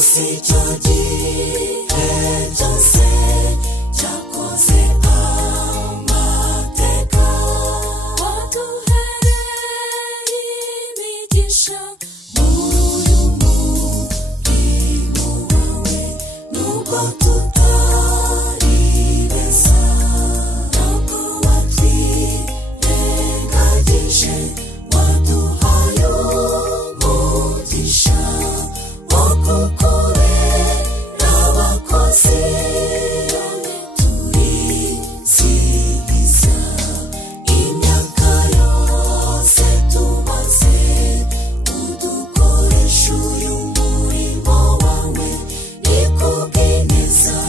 usichoji chose chakoze amateka waduhereye imigisha muri umurimo wawe nubwo tutari beza ntabwo watwirengagije waduhaye umugisha wo gukorera abakozi turizihiza imyaka yose tumaze udukoresha uyu murimo wawe ikubwineza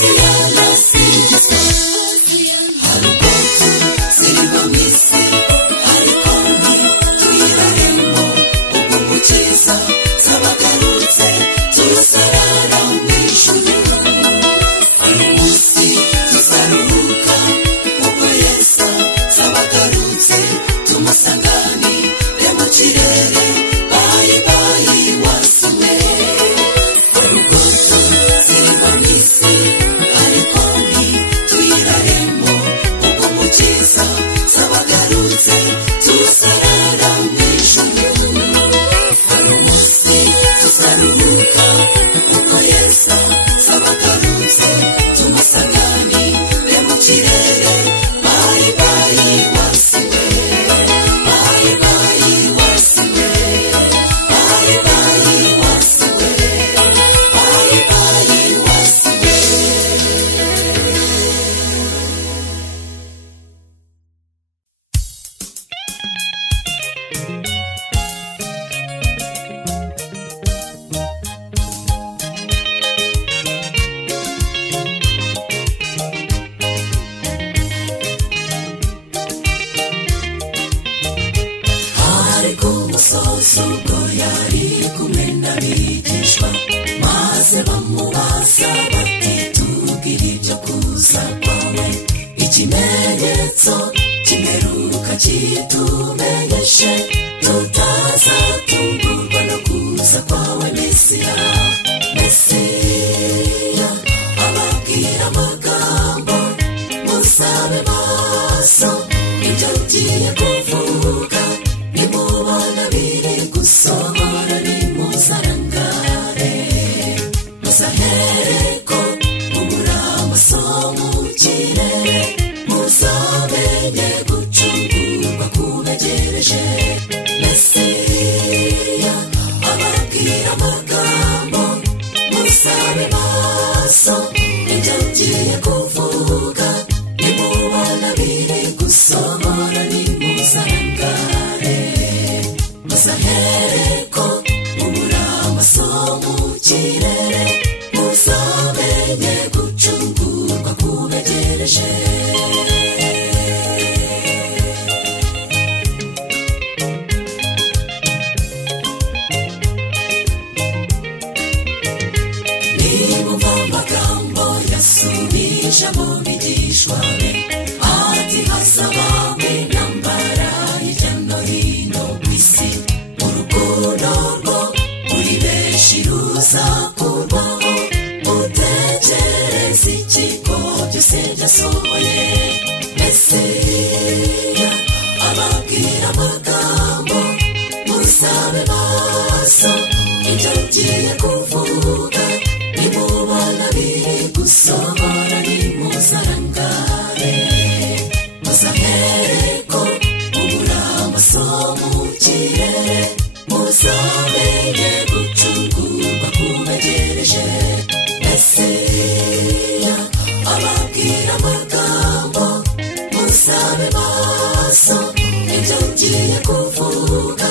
Hosiyana singizwa hari ubwoko ziriho mu isi ariko ntituyiraremo ubwo mukiza zabagarutse tuzarara mu ijuru hari umunsi tuzaruhuka ubwo Yesu zabagarutse tumusanganire mu kirere bayi bayi wasiwe hari ubwoko ziriho mu isi ariko ntituyiraremo ubwo mukiza zabagarutse tuzarara mu ijuru hari umunsi tuzaruhuka ubwo Yesu zabagarutse tumusanganire mu kirere bayi bayi wasiwe bayi bayi wasiwe bayi bayi wasiwe bayi bayi wasiwe. Hari ku musozi ubwo yari kumwe n'abigishwa maze bamubaza bati tubwire ibyo kuza kwawe ikimenyetso kimeruka kitumenyeshe tutazatungurwa no kuza kwawe Mesiya Mesiya ababwira amagambo musabe maso ibyo ugiye kuvuga nimubona biri gusohora nimuzarangare muzahereko mubura amasomo mu kirere muzamenye gucungurwa kubegereje Mesiya ababwira amagambo musabe maso ibyo ugiye kuvuga nimubona biri gusohora nimuzarangare muzahereko mubura amasomo mu kirere muzamenye gucungurwa kubegereje. Nimumva amagambo yasubije abo bigishwa be ati hazabaho intambara hirya no hino ku isi urukundo rwo muri benshi ruzakurwaho utekereza iki ko byose byasohoye Mesiya ababwira amagambo musabe maso ibyo ugiye kuvuga nimubona biri gusohora nimuzarangare muzahereko mubura amasomo mu kirere muzamenye gucungurwa kubegereje Mesiya ababwira amagambo musabe maso ibyo ugiye kuvuga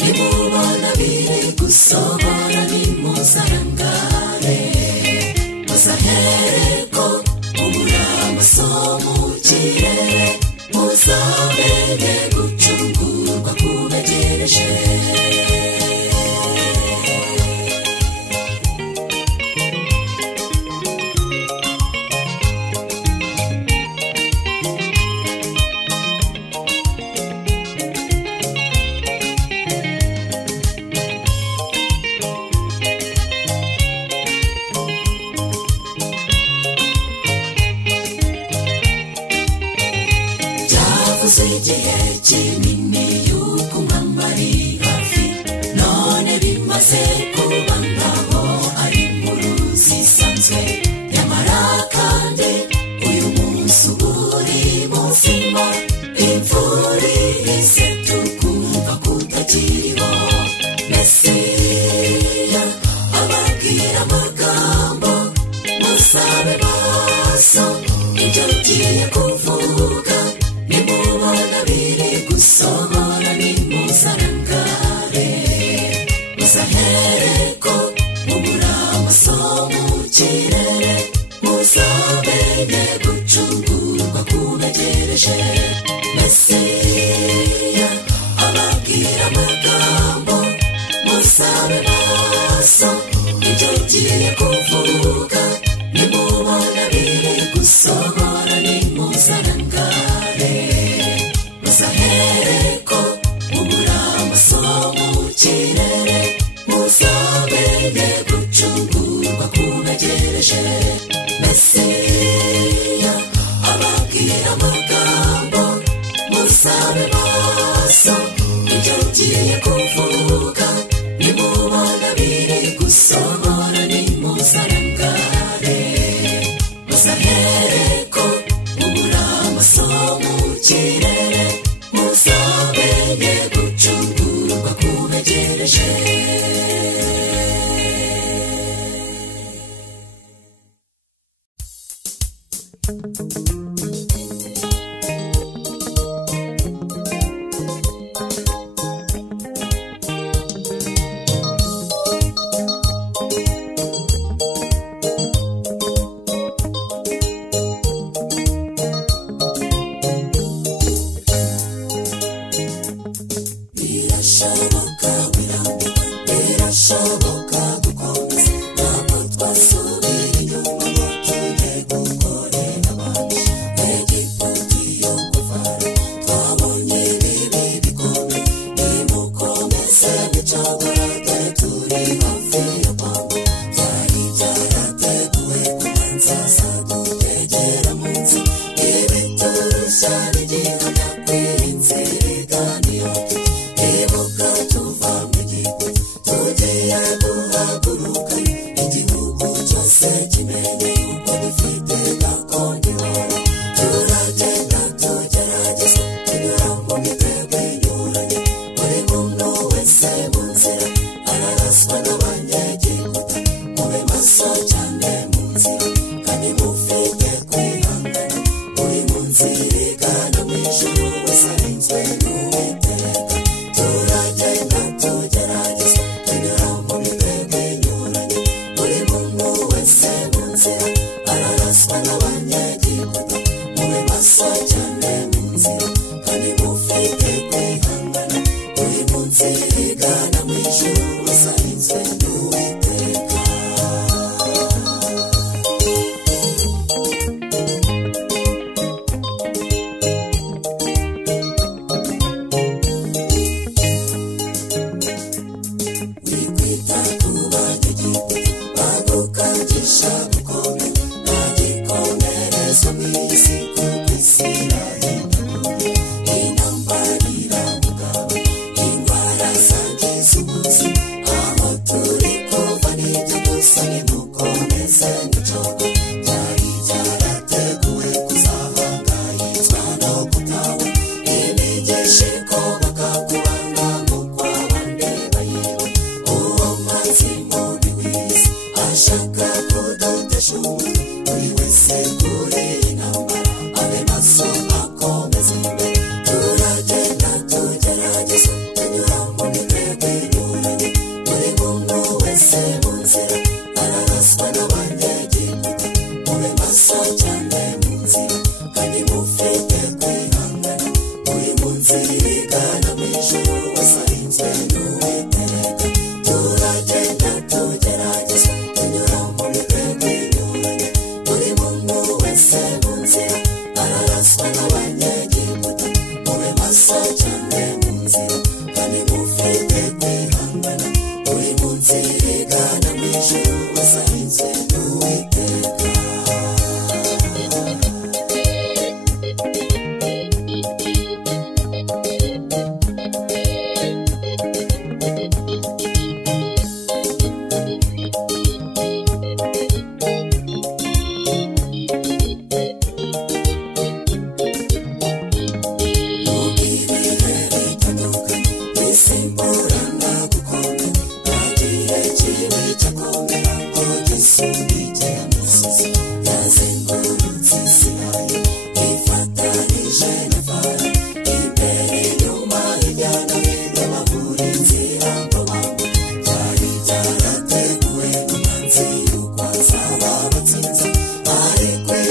nimubona biri gusohora nimuzarangare muzahereko mubura amasomo mu kirere muzamenye gucungurwa kubegereje. Byavuze igihe kinini yuko umwami ari hafi none bimaze kuba nkaho ari inkuru zisanzwe nyamara kandi uyu munsi uba uri muzima imvura ihise tukumva kutakiriho Mesiya ababwira amagambo musabe maso ibyo ugiye kuvuga nimubona biri gusohora nimuzarangare muzahereko mubura amasomo mu kirere muzamenye gucungurwa kubegereje. Mesiya ababwira amagambo, musabe maso ibyo ngiye kuvuga, nimubona biri gusohora nimuzarangare. Muzahereko mubura amaso mu kirere, muzamenye gucungurwa kubegereje. Mesiya ababwira amagambo, musabe maso ibyo ngiye kuvuga, nimubona biri gusohora nimuzarangare. Muzahereko mubura amaso mu kirere, muzamenye gucungurwa kubegereje. Birashoboka birambika, birashoboka gukomeza, ntabwo twasubira inyuma ngo tujye gukorera abandi. Egiputa yo kuvara twabonye ibibi bikomeye, nimukomeze gucagura dore turi hafi yo kwamba. Byari byarateguwe ku manzaza dutegera munsi, ibiturushya n'igihamya kw'inzira igana iyo ibuka tuva mu Egiputa tugiye guhaguruka, igihugu cyose kimenye yuko dufite gakondo ihora. Turagenda tugerageza tunyura mu mitego inyuranye, buri muntu wese mu nzira araraswa n'abanyegiputa. Mube maso cyane mu nzira kandi mufite kwihangana, uri mu nzira igana mu ijuru wese arinzwe n'Uwiteka. Turagenda tugerageza tunyura mu mitego inyuranye, buri muntu wese mu nzira araraswa n'abanyegiputa. Mube maso cyane mu nzira kandi mufite kwihangana, uri mu nzira igana mu ijuru wese arinzwe n'Uwiteka. Wikwita ku banyegiputa bagukangisha gukomera, nta gikomerezo mu isi kuko isi irahinduye. Intambara iramugaba, indwara zangiza ubuzima, aho turi kuva nibyo gusa nimukomeze gucoka. Byari byarateguwe kuzahangayitswa no kutawe, imigisha ikomoka ku bana nk'uko abandi bayiba. Uwo mazi mubi w'isi ashaka kudutesha umutwe, buri wese kuri iyi ntambara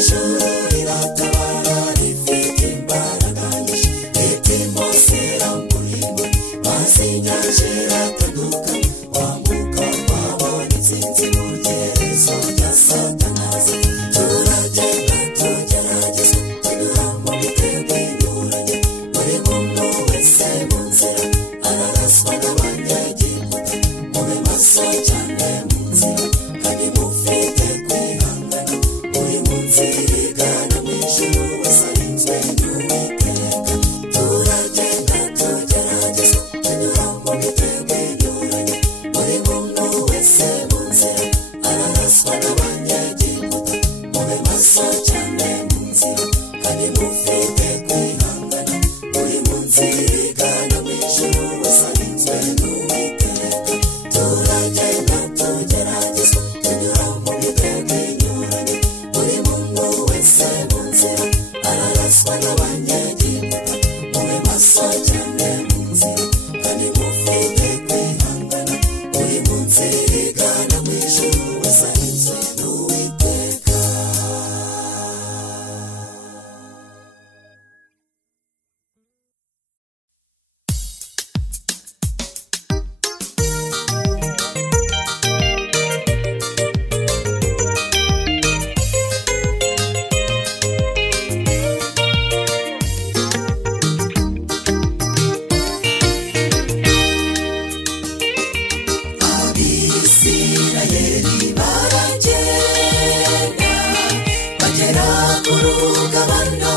ijuru riratabara rifite imbaraga nyinshi ritimosera murimo maze inyanja iratanduka wambuka wabona intsinzi mu iherezo rya satanazi turagenda tugerageza tunyura mu mitego inyuranye buri muntu wese mu nzira araraswa n'abanyegiputa mube maso cyane mu nzira kandi mufite kwihangana uri mu nzira igana mu ijuru wasarinzwe n'Uwiteka turagenda tugerageza tunyura mu mitego inyuranye buri muntu wese mu nzira araraswa n'abanyegiputa mube maso cyane mu nzira kandi mufite kwihangana uri mu nzira igana mu ijuru wasarinzwe n'Uwiteka turagenda tugerageza tunyura mu mitego inyuranye buri muntu wese mu nzira araraswa n'abanyegiputa mube maso cyane mu nzira kandi mufite kwihangana uri mu nzira igana mu ijuru wasarinzwe n'Uwiteka. Abisirayeli baragenda bagera ku rugabano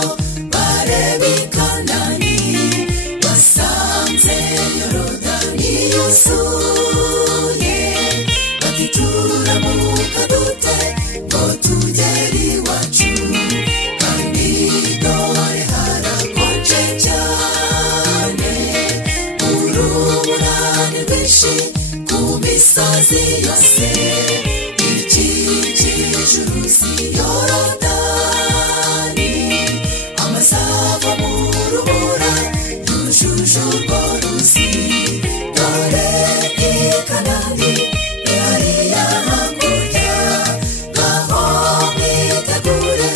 bareba i Kanani basanze Yorodani yuzuye bati turamuka dute ngo tugere iwacu kandi dore harakonje cyane urubura ni rwinshi ku misozi yose ikikije uruzi Yorodani amasava mu rubura yujuje urwo ruzi dore i Kanani hariya hakurya ngaho mwitegure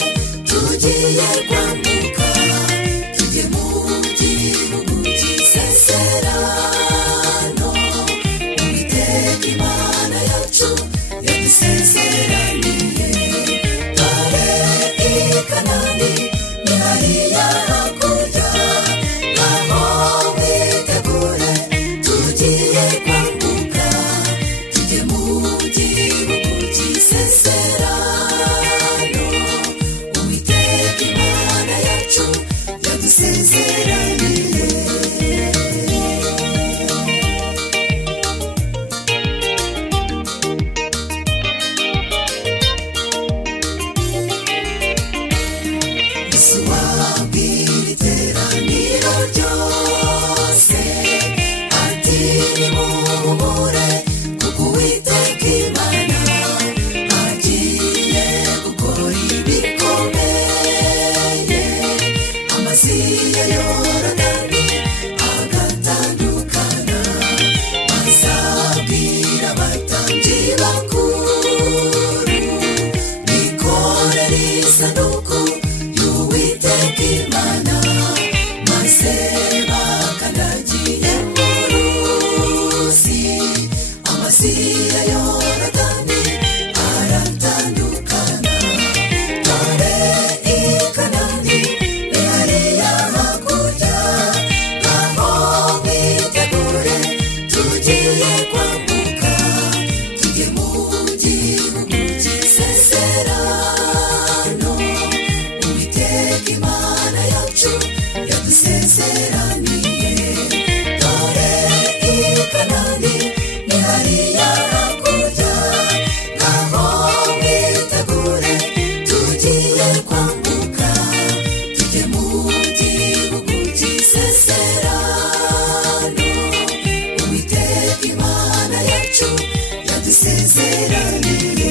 tugiye kwambuka tujye mu gihugu cy'isezerano Uwiteka Imana yacu yadusezeraniye dore i Kanani ni hariya hakurya ngaho mwitegure tugiye kwambuka tujye mu gihugu cy'isezerano Uwiteka Imana yacu yadusezeraniye. Yesu wabwira iteraniro ryose ati nimuhumure kuko Uwiteka Imana agiye gukora ibikomeye amazi ya Yorodani agatandukana maze abwira abatambyi bakuru bikorere isanduku y'Uwiteka Imana maze bakandagiye mu ruzi amazi ya Yorodani aratandukana dore i Kanani ni hariya hakurya ngaho mwitegure tugiye kwambuka tujye mu gihugu cy'isezerano Uwiteka Imana yacu yadusezeraniye dore i Kanani ni hariya hakurya ngaho mwitegure tugiye kwambuka tujye mu gihugu cy'isezerano Uwiteka Imana yacu yadusezeraniye.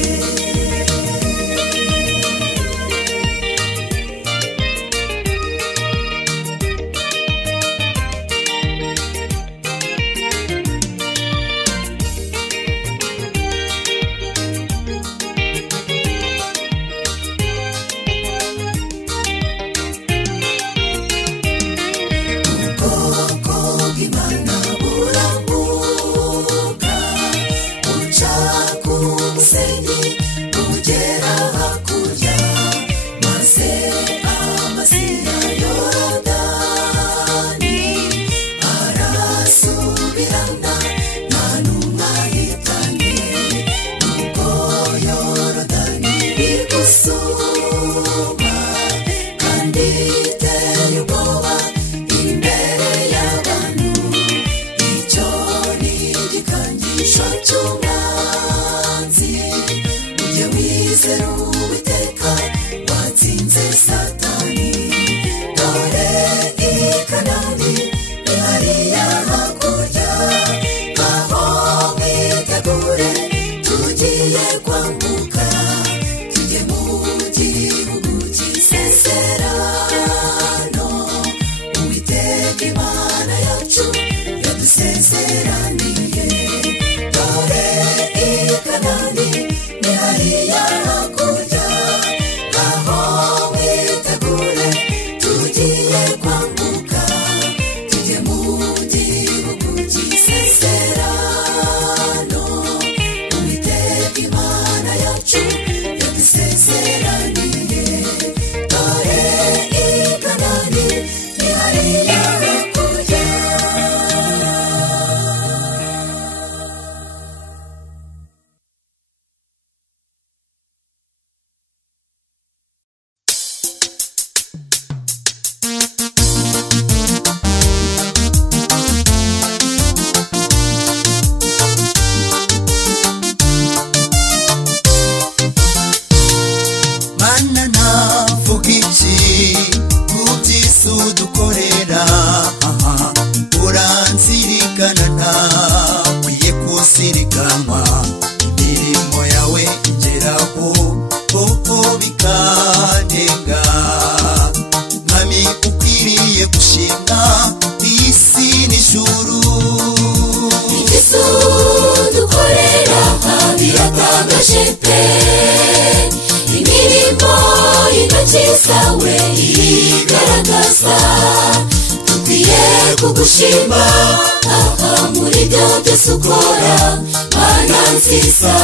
kugushima muri byo byose ukora mana nziza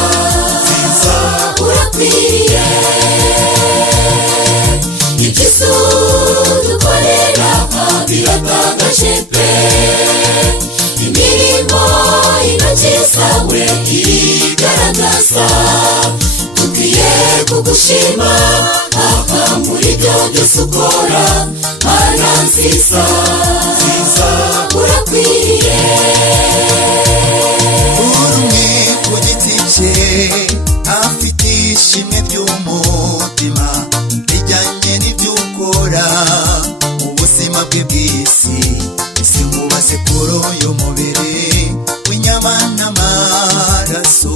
urakwiriye ibyiza dukorera biratangaje pe imirimo intoki zawe igaragaza dukwiye kugushima muri byo byose ukora mana nziza urakwiriye urumwe ku giti cye afite ishimwe ry'umutima rijyanye n'ibyo ukora mu buzima bwe bw'isi isi mubaze kuri uyu mubiri w'inyama n'amaraso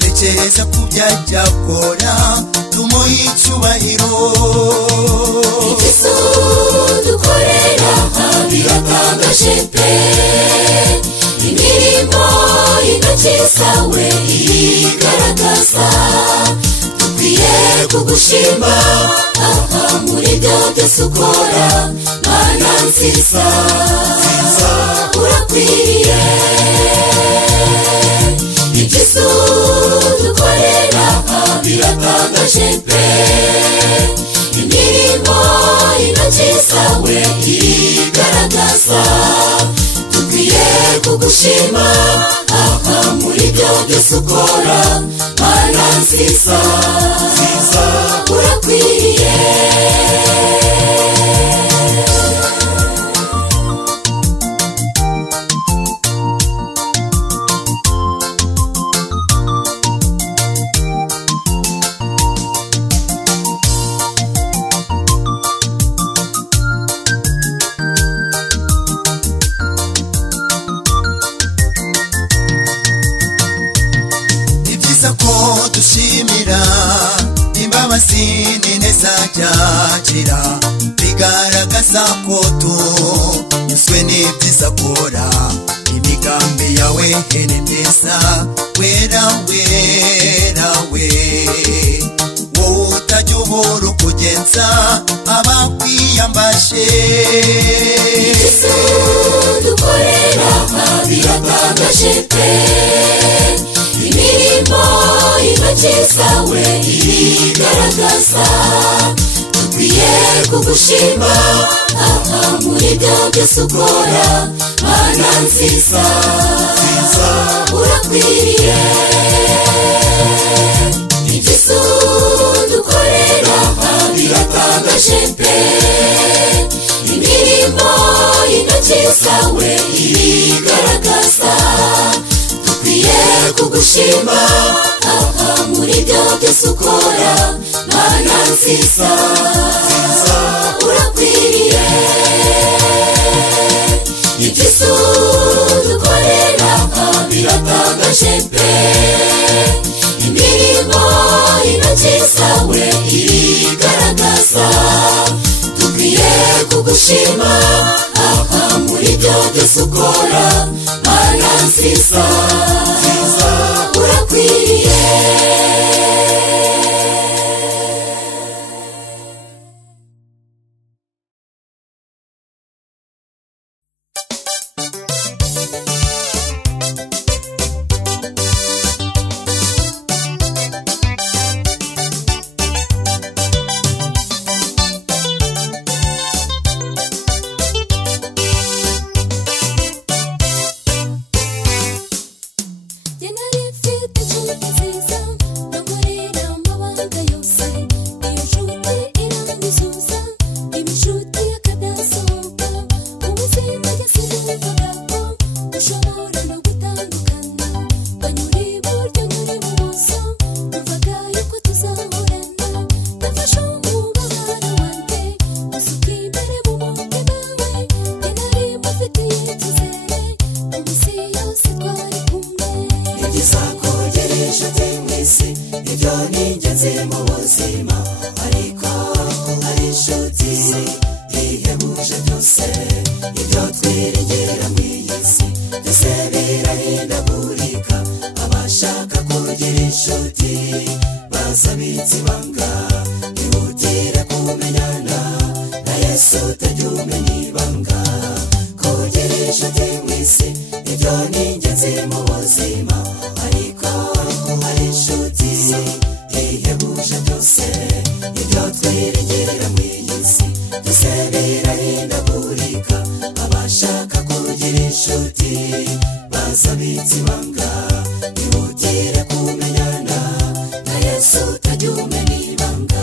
tekereza ku byajya akora tumuhe icyubahiro ibyiza dukorera biratangaje pe imirimo intoki zawe igaragaza dukwiye kugushima muri byo byose ukora mana nziza urakwiriye ibyiza dukorera biratangaje pe imirimo intoki zawe igaragaza dukwiye kugushima muri byo byose ukora mana nziza urakwiriye ko dushimira imbabazi n'ineza byagira bigaragaza ko tunyuzwe n'ibyiza akora imigambi yawe ni myiza wera wera we wowe utajya ubura ukugenza abakwiyambaje ibyiza dukorera biratangaje pe imirimo intoki zawe igaragaza dukwiye kugushima muri byo byose ukora mana nziza urakwiriye ibyiza dukorera biratangaje pe imirimo intoki zawe igaragaza dukwiye kugushima muri byo byose ukora mana nziza urakwiriye ibyiza dukorera biratangaje pe imirimo intoki zawe igaragaza dukwiye kugushima muri byo byose ukora mana nziza urakwiriye ibyo twiringira mu isi byose birahindagurika abashaka kugira inshuti bazabitse ibanga ihutire kumenyana na Yesu utajya umenya ibanga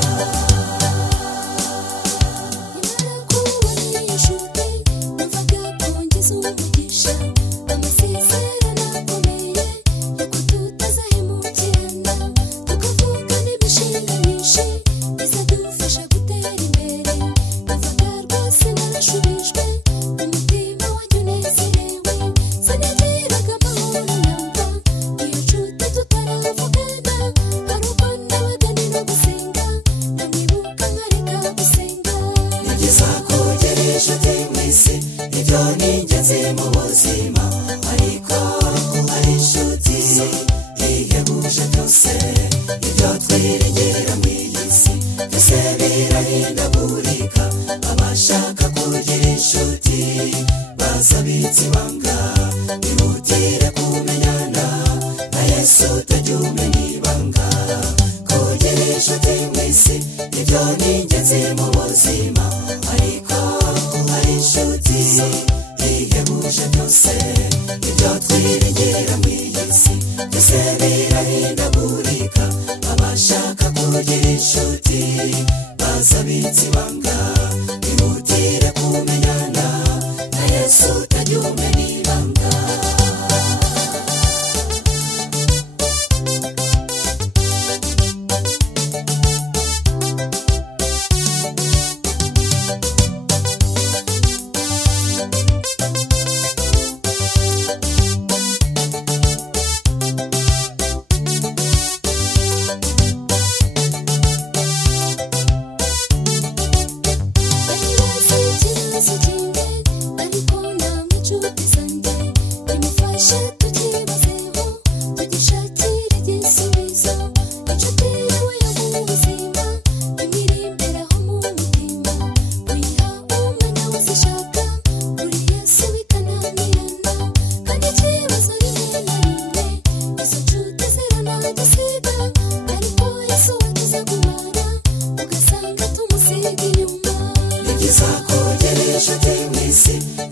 ibyo ni ingenzi mu buzima ariko hari inshuti ihebuje byose ibyo twiringira mu isi byose birahindagurika abashaka kugira inshuti bazabitse ibanga ihutire kumenyana na Yesu utajya umenya ibanga kugira inshuti mu isi ibyo ni ingenzi mu buzima ariko hari inshuti ihebuje byose ibyo twiringira mu isi byose birahindagurika abashaka kugira inshuti bazabitse ibanga ihutire kumenyana na Yesu utajya umenya ibanga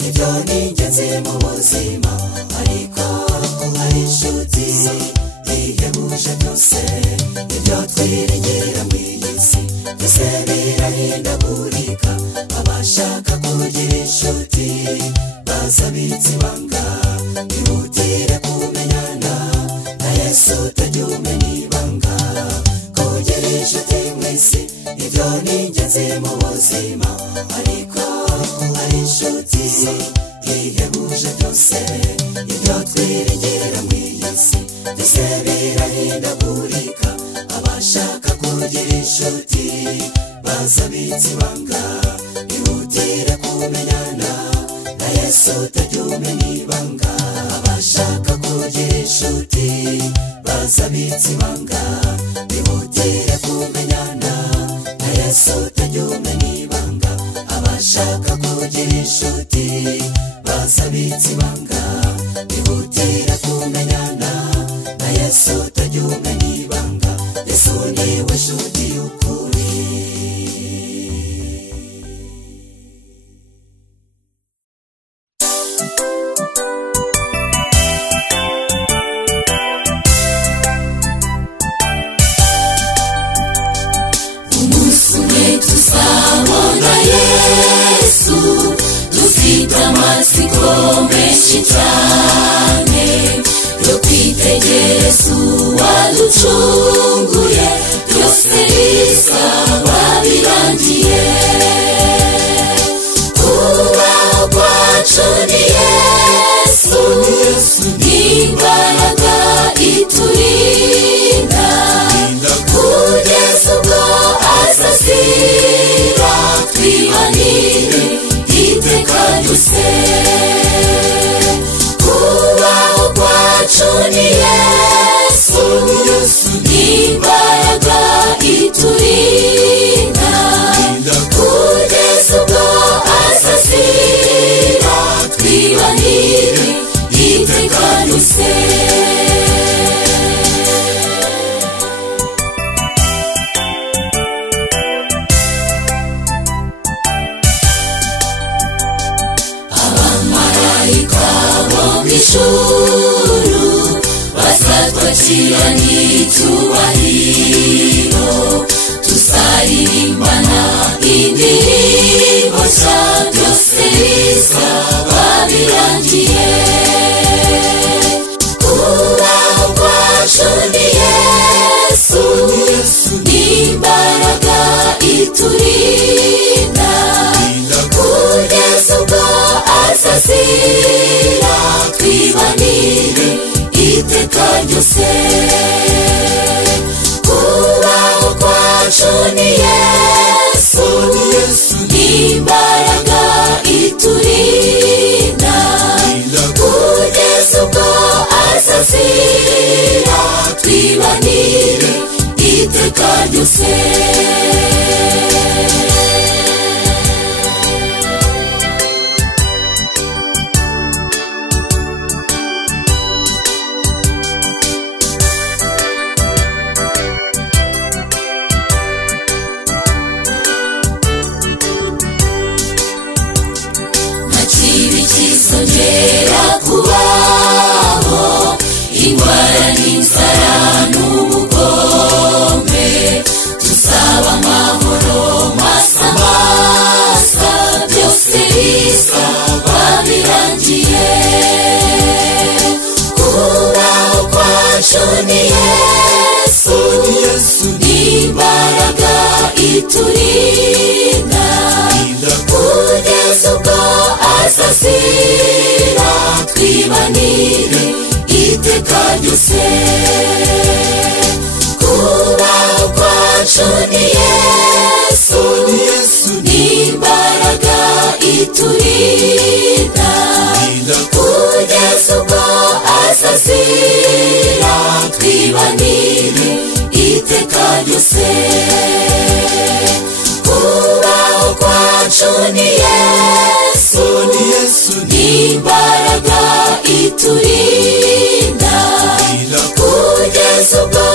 ibyo ni ingenzi mu buzima ariko hari inshuti ihebuje byose ibyo twiringira mu isi byose birahindagurika abashaka kugira inshuti bazabitse ibanga ihutire kumenyana na Yesu utajya umenya ibanga kugira inshuti mu isi ibyo ni ingenzi mu buzima ariko hari inshuti ihebuje byose ibyo twiringira mu isi byose birahindagurika abashaka kugira inshuti bazabitse ibanga ihutire kumenyana na Yesu utajya umenya ibanga abashaka kugira inshuti bazabitse ibanga ihutire kumenyana na Yesu utajya umenya ibanga abashaka kugira inshuti bazabitse ibanga ihutire kumenyana na Yesu utajya umenya ibanga Yesu niwe nshuti y'ukuri tuzabona Yesu dufite amatsiko menshi cyane yo kwitegereza uwaducunguye byose bizaba birangiye kubaho kwacu ni Yesu n'imbaraga iturinda kugeza ubwo azazira twibanire iteka ryose kubaho kwacu ni Yesu n'imbaraga iturinda kwakira n'icyubahiro tuzaririmbana indirimbo nshya byose bizaba birangiye kubaho kwacu ni Yesu n'imbaraga iturinda kugeza ubwo azazira twibanire iteka ryose kubaho kwacu ni Yesu n'imbaraga iturinda kugeza ubwo azazira twibanire iteka ryose Songera kubaho ingwara n'inzara n'ubugome tuzaba amahoro masa masa byose bizaba birangiye kubaho kwacu ni Yesu n'imbaraga iturinda kugeza ubwo azazira twibanire iteka ryose kubaho kwacu ni Yesu n'imbaraga iturinda kugeza ubwo azazira twibanire iteka ryose kubaho kwacu ni Yesu n'imbaraga iturinda kugeza ubwo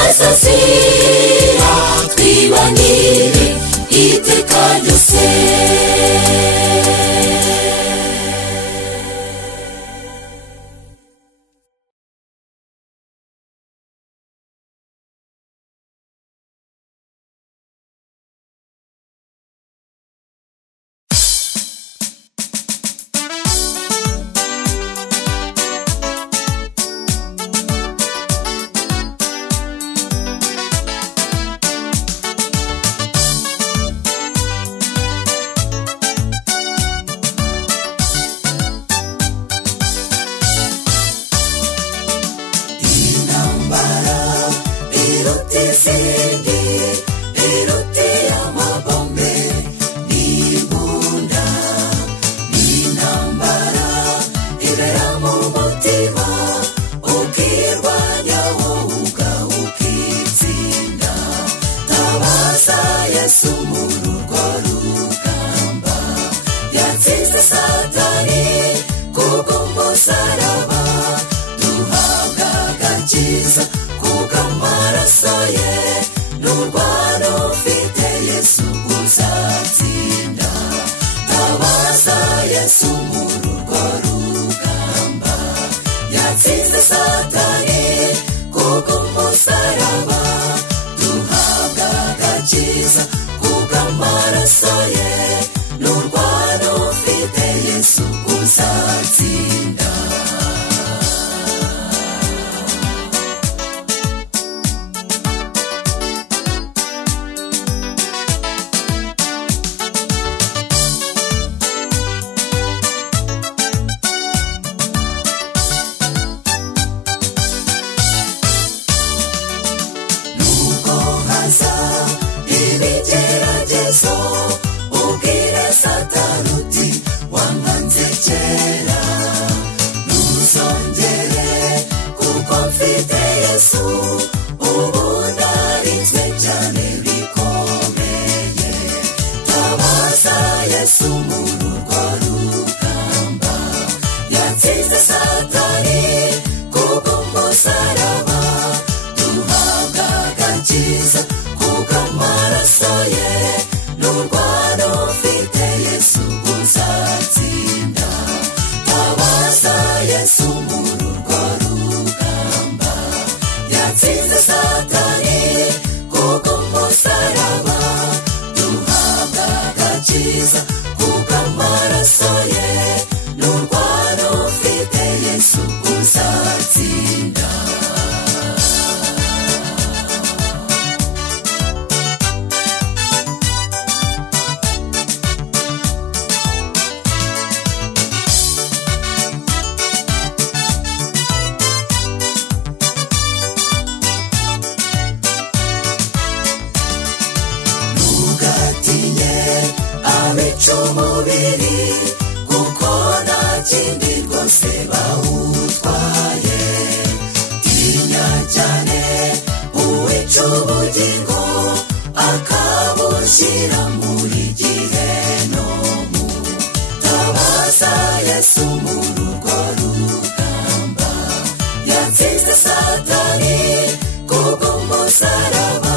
azazira twibanire iteka ryose agakiza kubw'amaraso ye n'urwano ufite Yesu uzatsinda umubiri kuko nta kindi rwose bawutwaye tinya cyane uwica ubugingo akabushyira muri gihenomu tabaza Yesu muri urwo rugamba yatsinze Satani kubw'umusaraba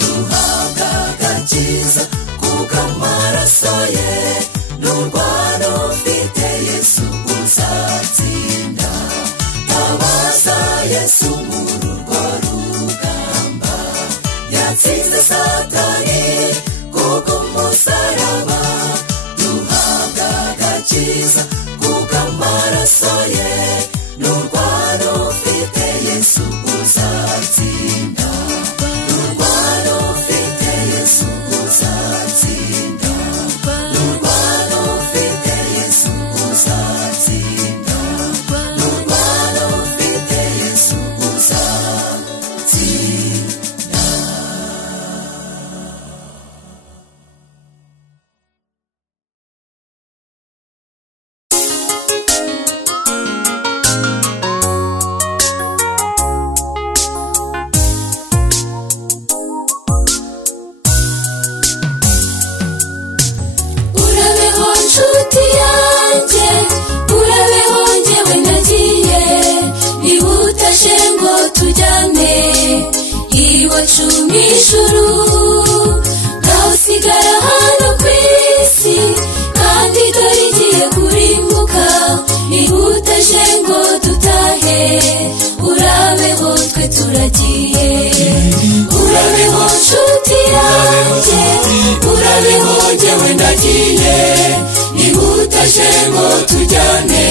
duhabwa agakiza kubw'amaraso ye n'urwano ufite Yesu uzatsinda tabaza Yesu muri urwo rugamba yatsinze Satani kubw'umusaraba duhabwa agakiza kubw'amaraso ye n'urwano ufite Yesu uzatsinda n'urwano ufite Yesu uzatsinda n'urwano ufite Yesu uzatsinda n'urwano ufite Yesu uzatsinda ijuru ngaho usigara hano ku isi kandi dore igiye kurimbuka nihutaje ngo dutahe urabeho twe turagiye urabeho nshuti yanjye urabeho njyewe ndagiye nihutaje ngo tujyane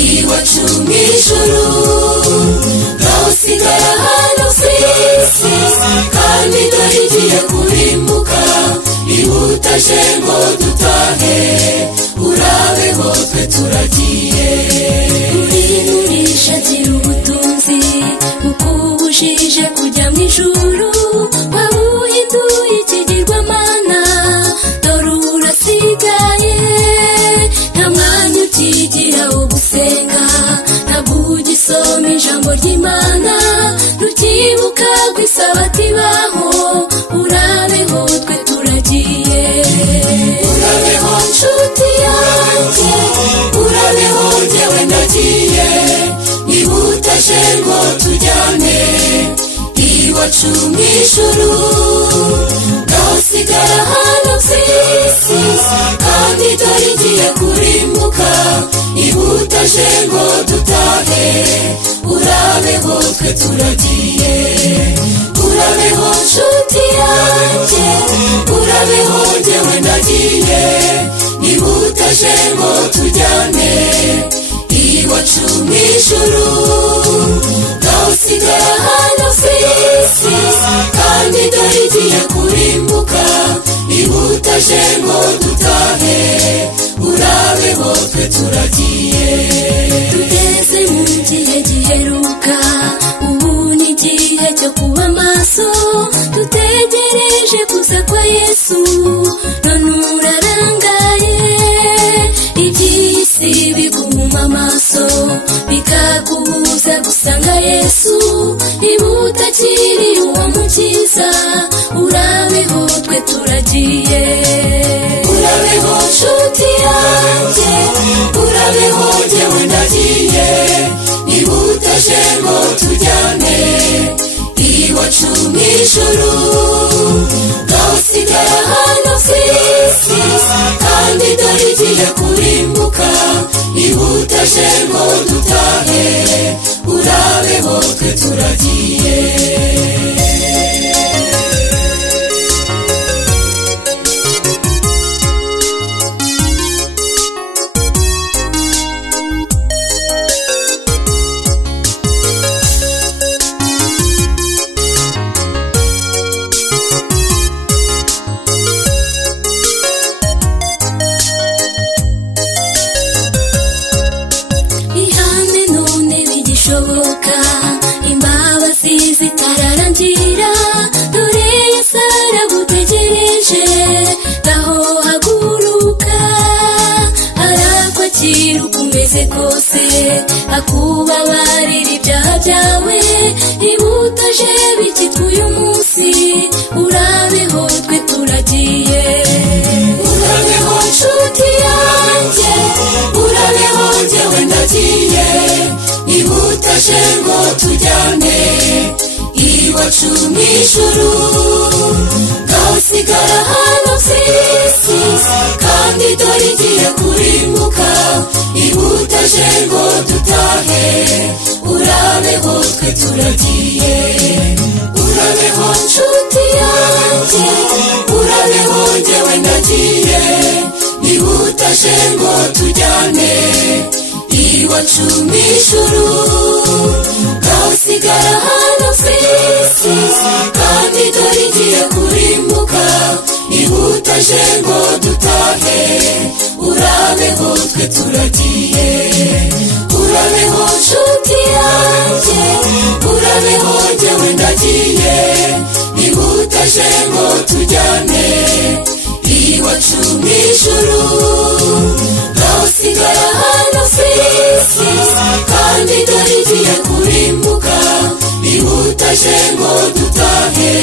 iwacu mu ijuru ngaho usigara hano ku isi kandi dore igiye kurimbuka ihutaje ngo dutahe urabeho twe turagiye urishagira ubutunzi ukubujije kujya mu ijuru wabuhinduye ikigirwamana dore urasigaye nta mwanya ukigira wo gusenga ntabwo ugisoma ijambo ry'Imana ntukibuka kwisabati baho urabeho twe turagiye urabeho nshuti yanjye urabeho njyewe ndagiye nihutaje ngo tujyane iwacu mu ijuru ngaho usigara hano ku isi kandi dore igiye kurimbuka ihutaje ngo dutahe urabeho twe turagiye urabeho nshuti yanjye urabeho njyewe ndagiye nihutaje ngo tujyane iwacu mu ijuru ngaho usigara hano ku isi kandi dore igiye kurimbuka ihutaje ngo dutahe urabeho twe turagiye tugeze mu gihe giheruka ubu ni igihe cyo kuba maso dutegereje kuza kwa Yesu none urarangaye iby'isi biguma amaso bikakubuza gusanga Yesu niba utakiri uwo mukiza urabeho twe turagiye urabeho nshuti yanjye urabeho njyewe ndagiye nihutaje ngo tujyane iwacu mu ijuru ngaho usigara hano ku isi kandi dore igiye kurimbuka ihutaje ngo dutahe urabeho twe turagiye kameze kose akubabarira ibyaha byawe ntibutaje bikitwa uyu munsi urabeho twe turagiye urabeho nshuti yanjye urabeho njyewe ndagiye ntibutaje ngo tujyane iwacu mw'ijuru ngasigara hano kw'isi kandi dore igiye kurimbuka ntibutaje ngo dutahe urabeho twe turagiye urabeho nshuti yanjye urabeho njyewe ndagiye ntibutaje ngo tujyane iwacu mw'ijuru ngasigara hano kw'isi kandi dore igiye kurimbuka ntibutaje ngo dutahe urabeho twe turagiye urabeho nshuti yanjye urabeho njyewe ndagiye ntibutaje ngo tujyane iwacu mw'ijuru ngasigara hano kw'isi kandi dore igiye kurimbuka ntibutaje ngo dutahe